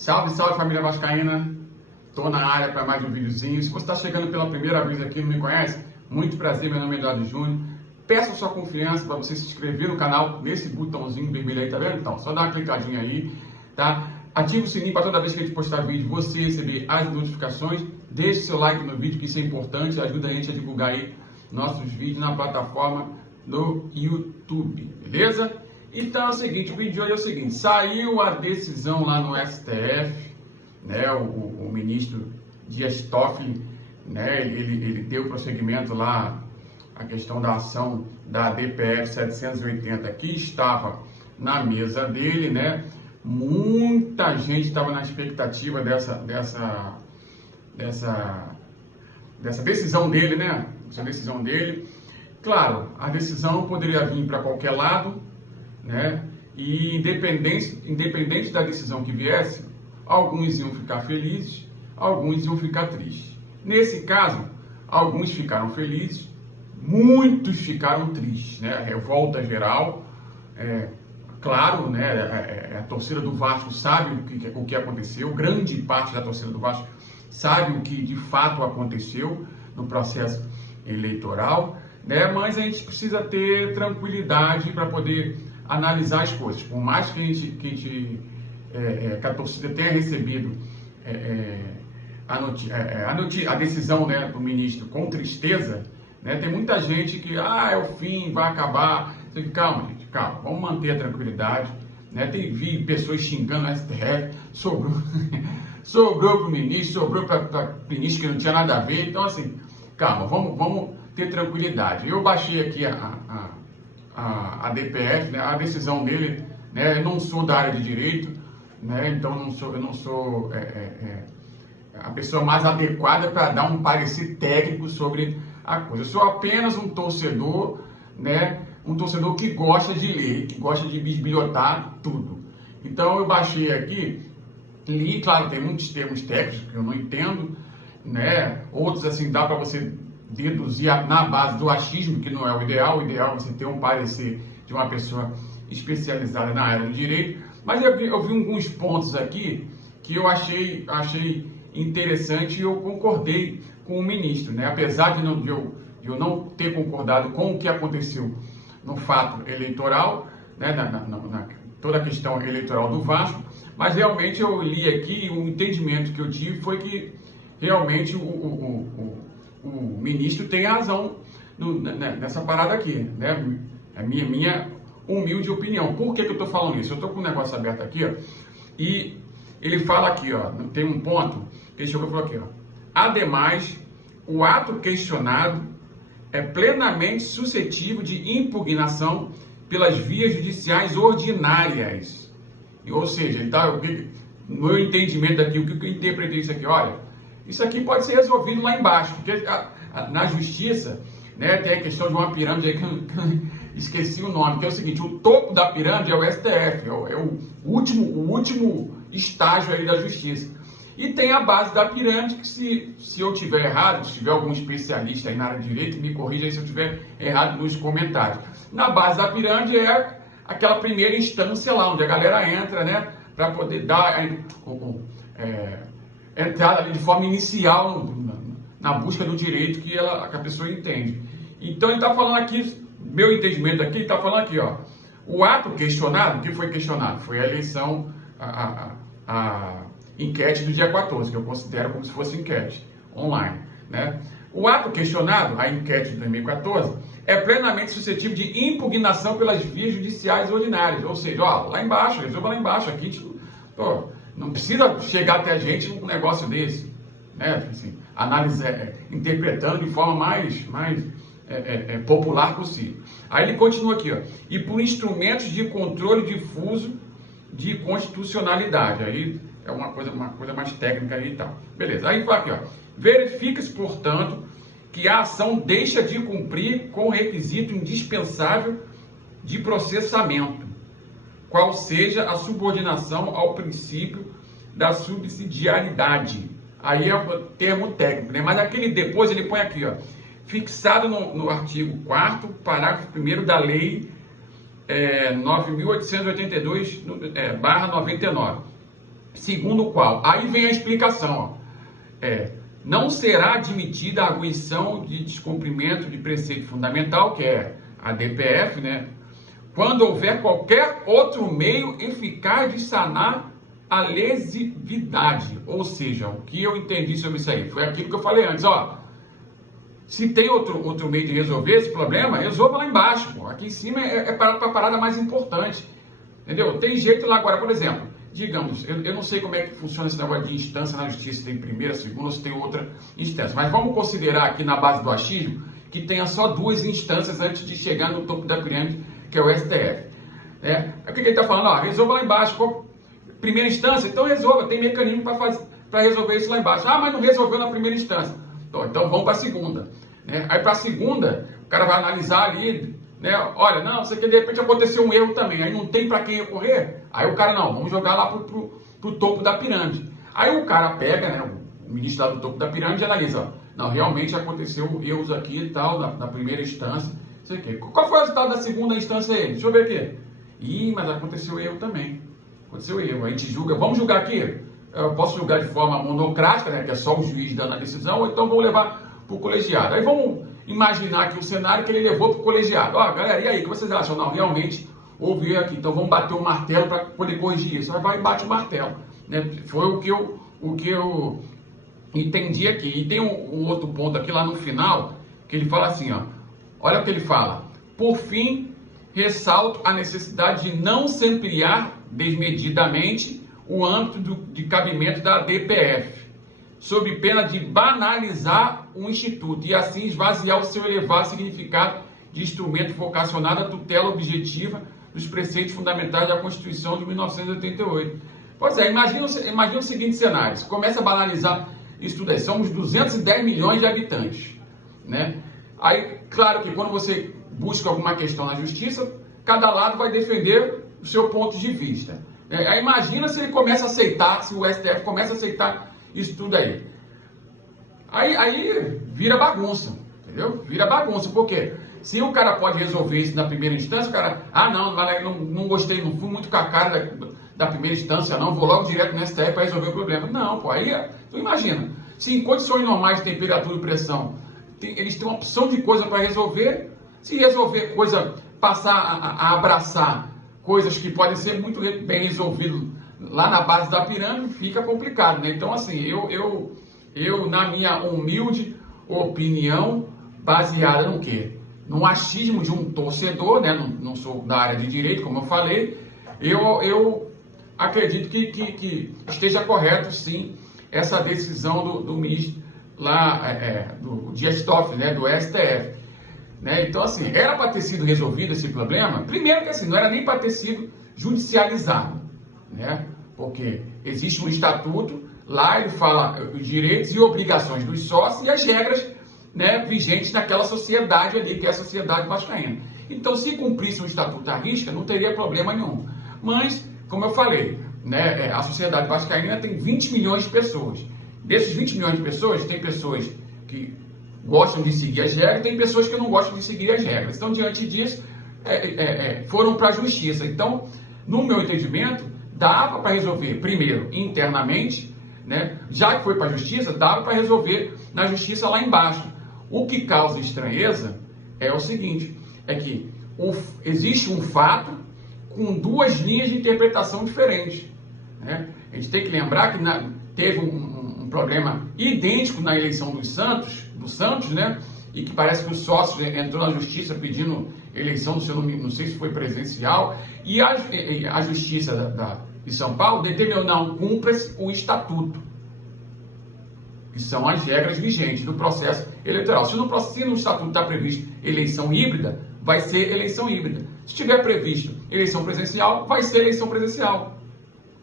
Salve, salve família vascaína, tô na área para mais um videozinho. Se você está chegando pela primeira vez aqui e não me conhece, muito prazer, meu nome é Eduardo Júnior. Peço a sua confiança para você se inscrever no canal, nesse botãozinho vermelho aí, tá vendo? Então, só dá uma clicadinha aí, tá? Ativa o sininho para toda vez que a gente postar vídeo, você receber as notificações. Deixe seu like no vídeo, que isso é importante, ajuda a gente a divulgar aí nossos vídeos na plataforma do YouTube, beleza? Então é o seguinte, o vídeo de hoje é o seguinte: saiu a decisão lá no STF, né, o ministro Dias Toffoli, né, ele deu prosseguimento lá à questão da ação da DPF 780 que estava na mesa dele, né? Muita gente estava na expectativa dessa decisão dele, né? Essa decisão dele. Claro, a decisão poderia vir para qualquer lado, né? E independente da decisão que viesse, alguns iam ficar felizes, alguns iam ficar tristes. Nesse caso, alguns ficaram felizes, muitos ficaram tristes, né? Revolta geral, claro, né? A torcida do Vasco sabe o que aconteceu, grande parte da torcida do Vasco sabe o que de fato aconteceu no processo eleitoral, né? Mas a gente precisa ter tranquilidade para poder analisar as coisas. Por mais que a torcida tenha recebido a decisão, né, do ministro com tristeza, né, tem muita gente que é o fim, vai acabar. Calma, gente, calma, vamos manter a tranquilidade, né? Vi pessoas xingando o STF, sobrou para o ministro, sobrou para o ministro que não tinha nada a ver. Então, assim, calma, vamos ter tranquilidade. Eu baixei aqui a DPF, né, a decisão dele, né? Eu não sou da área de direito, né? Então eu não sou a pessoa mais adequada para dar um parecer técnico sobre a coisa. Eu sou apenas um torcedor, né? Um torcedor que gosta de ler, que gosta de bisbilhotar tudo. Então eu baixei aqui, li, claro, tem muitos termos técnicos que eu não entendo, né? Outros, assim, dá para você deduzir na base do achismo, que não é o ideal. O ideal é você ter um parecer de uma pessoa especializada na área do direito. Mas eu vi alguns pontos aqui que eu achei interessante e eu concordei com o ministro, né? Apesar de eu não ter concordado com o que aconteceu no fato eleitoral, né? Toda a questão eleitoral do Vasco, mas realmente eu li aqui, o entendimento que eu tive foi que realmente o ministro tem razão nessa parada aqui, né? É minha humilde opinião. Por que eu estou falando isso? Eu estou com o negócio aberto aqui, ó, e ele fala aqui, ó, tem um ponto que ele chegou e falou aqui, ó: ademais, o ato questionado é plenamente suscetível de impugnação pelas vias judiciais ordinárias. Ou seja, no meu entendimento aqui, o que eu interpretei isso aqui? Olha, isso aqui pode ser resolvido lá embaixo, porque na justiça, né, tem a questão de uma pirâmide aí que eu esqueci o nome, que é o seguinte: o topo da pirâmide é o STF, é o último estágio aí da justiça. E tem a base da pirâmide, que se eu tiver errado, se tiver algum especialista aí na área de direito, me corrija aí se eu tiver errado nos comentários. Na base da pirâmide é aquela primeira instância lá, onde a galera entra, né, para poder dar entrada ali de forma inicial na busca do direito que a pessoa entende. Então ele está falando aqui, meu entendimento aqui, ele está falando aqui, ó: o ato questionado, o que foi questionado? Foi a eleição, a enquete do dia 14, que eu considero como se fosse enquete online, né? O ato questionado, a enquete de 2014, é plenamente suscetível de impugnação pelas vias judiciais ordinárias. Ou seja, ó, lá embaixo, resolva lá embaixo, aqui, tipo, não precisa chegar até a gente um negócio desse, né? Assim, interpretando de forma mais popular possível. Aí ele continua aqui, ó: e por instrumentos de controle difuso de constitucionalidade. Aí é uma coisa mais técnica aí e tal. Beleza. Aí fala aqui, ó: verifica-se, portanto, que a ação deixa de cumprir com o requisito indispensável de processamento, qual seja a subordinação ao princípio da subsidiariedade. Aí é o termo técnico, né? Mas depois ele põe aqui, ó: fixado no artigo 4º, parágrafo 1º da lei 9.882/99, segundo o qual, aí vem a explicação, ó, não será admitida a arguição de descumprimento de preceito fundamental, que é a DPF, né, quando houver qualquer outro meio eficaz de sanar a lesividade. Ou seja, o que eu entendi sobre isso aí foi aquilo que eu falei antes, ó. Se tem outro meio de resolver esse problema, resolva lá embaixo, pô. Aqui em cima é para a parada mais importante, entendeu? Tem jeito lá agora, por exemplo, digamos, eu não sei como é que funciona esse negócio de instância na justiça, tem primeira, segunda, ou se tem outra instância, mas vamos considerar aqui na base do achismo que tenha só duas instâncias antes de chegar no topo da pirâmide, que é o STF. O que ele está falando? Ó, resolva lá embaixo. Primeira instância, então resolva, tem mecanismo para resolver isso lá embaixo. Ah, mas não resolveu na primeira instância. Então vamos para a segunda. Aí para a segunda, o cara vai analisar ali, né? Olha, não, isso aqui de repente aconteceu um erro também, aí não tem para quem recorrer. Aí o cara, não, vamos jogar lá pro topo da pirâmide. Aí o cara pega, né, o ministro lá do topo da pirâmide e analisa, ó, não, realmente aconteceu erros aqui e tal, na primeira instância. Isso aqui. Qual foi o resultado da segunda instância aí? Deixa eu ver aqui. Ih, mas aconteceu erro também. Aconteceu erro. A gente julga, vamos julgar aqui. Eu posso julgar de forma monocrática, né, que é só o juiz dando a decisão, ou então vou levar para o colegiado. Aí vamos imaginar aqui o cenário que ele levou para o colegiado. Ó, galera, e aí, o que vocês acham? Não, realmente houve erro aqui, então vamos bater o martelo para poder corrigir isso. Aí vai e bate o martelo. Né? Foi o que eu entendi aqui. E tem um outro ponto aqui lá no final, que ele fala assim, ó. Olha o que ele fala. Por fim, ressalto a necessidade de não se ampliar desmedidamente o âmbito de cabimento da DPF, sob pena de banalizar o Instituto e assim esvaziar o seu elevado significado de instrumento vocacionado à tutela objetiva dos preceitos fundamentais da Constituição de 1988. Pois é, imagina o seguinte cenário, você começa a banalizar isso tudo aí, somos 210 milhões de habitantes, né? Aí, claro que quando você busca alguma questão na justiça, cada lado vai defender o seu ponto de vista. Aí imagina se ele começa a aceitar, se o STF começa a aceitar isso tudo aí. Aí vira bagunça, entendeu? Vira bagunça, porque se o cara pode resolver isso na primeira instância, o cara, não gostei, não fui muito com a cara da primeira instância, não, vou logo direto no STF para resolver o problema. Não, pô, aí, tu imagina, se em condições normais de temperatura e pressão, eles têm uma opção de coisa para resolver, se resolver coisa, passar a abraçar coisas que podem ser muito bem resolvidas lá na base da pirâmide, fica complicado, né? Então, assim, eu na minha humilde opinião, baseada no quê? No achismo de um torcedor, né? Não sou da área de direito, como eu falei, eu acredito que esteja correto, sim, essa decisão do ministro lá, do Dias Toffoli, né? Do STF. Né? Então, assim, era para ter sido resolvido esse problema, primeiro que assim, não era nem para ter sido judicializado, né? Porque existe um estatuto, lá ele fala os direitos e obrigações dos sócios e as regras, né, vigentes naquela sociedade ali, que é a sociedade vascaína. Então, se cumprisse o estatuto à risca, não teria problema nenhum. Mas, como eu falei, né, a sociedade vascaína tem 20 milhões de pessoas. Desses 20 milhões de pessoas, tem pessoas que gostam de seguir as regras, tem pessoas que não gostam de seguir as regras. Então, diante disso, foram para a justiça. Então, no meu entendimento, dava para resolver, primeiro, internamente, né? Já que foi para a justiça, dava para resolver na justiça lá embaixo. O que causa estranheza é o seguinte, é que existe um fato com duas linhas de interpretação diferentes, né? A gente tem que lembrar que teve um problema idêntico na eleição do Santos, né? E que parece que o sócio entrou na justiça pedindo eleição, não sei se foi presencial, e a justiça de São Paulo determinou, não, cumpra-se o estatuto, que são as regras vigentes do processo eleitoral. Se no estatuto está previsto eleição híbrida, vai ser eleição híbrida. Se tiver previsto eleição presencial, vai ser eleição presencial.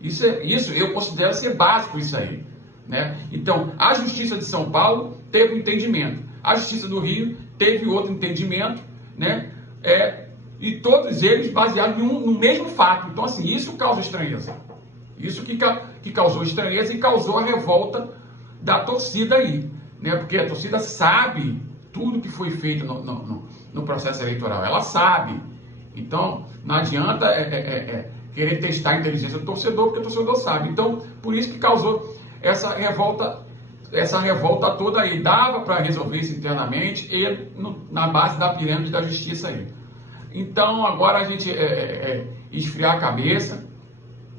Isso eu considero ser básico isso aí, né? Então, a Justiça de São Paulo teve um entendimento, a Justiça do Rio teve outro entendimento, né? E todos eles baseados no mesmo fato. Então, assim, isso causa estranheza. Isso que causou estranheza e causou a revolta da torcida aí, né? Porque a torcida sabe tudo que foi feito no processo eleitoral. Ela sabe. Então, não adianta querer testar a inteligência do torcedor, porque o torcedor sabe. Então, por isso que causou essa revolta toda aí. Dava para resolver isso internamente e na base da pirâmide da justiça aí. Então, agora a gente esfriar a cabeça,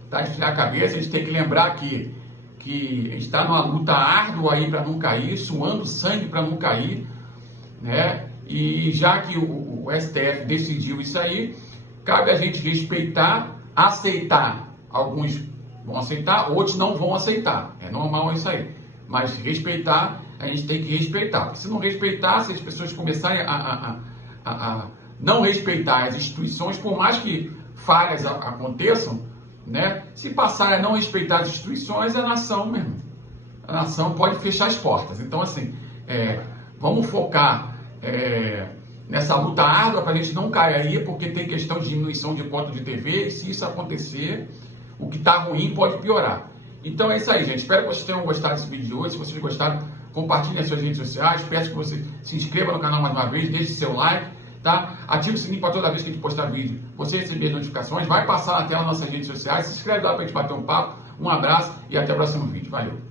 tá? Esfriar a cabeça, a gente tem que lembrar que a gente está numa luta árdua aí para não cair, suando sangue para não cair, né? E já que o STF decidiu isso aí, cabe a gente respeitar, aceitar. Alguns vão aceitar, outros não vão aceitar. É normal isso aí. Mas respeitar, a gente tem que respeitar. Porque se não respeitar, se as pessoas começarem a não respeitar as instituições, por mais que falhas aconteçam, né? Se passarem a não respeitar as instituições, a nação mesmo. A nação pode fechar as portas. Então, assim, vamos focar nessa luta árdua para a gente não cair aí, porque tem questão de diminuição de cota de TV, e se isso acontecer, o que está ruim pode piorar. Então é isso aí, gente. Espero que vocês tenham gostado desse vídeo de hoje. Se vocês gostaram, compartilhem nas suas redes sociais. Peço que você se inscreva no canal mais uma vez, deixe seu like, tá? Ative o sininho para toda vez que a gente postar vídeo, você receber as notificações. Vai passar na tela nas nossas redes sociais. Se inscreve lá para a gente bater um papo. Um abraço e até o próximo vídeo. Valeu!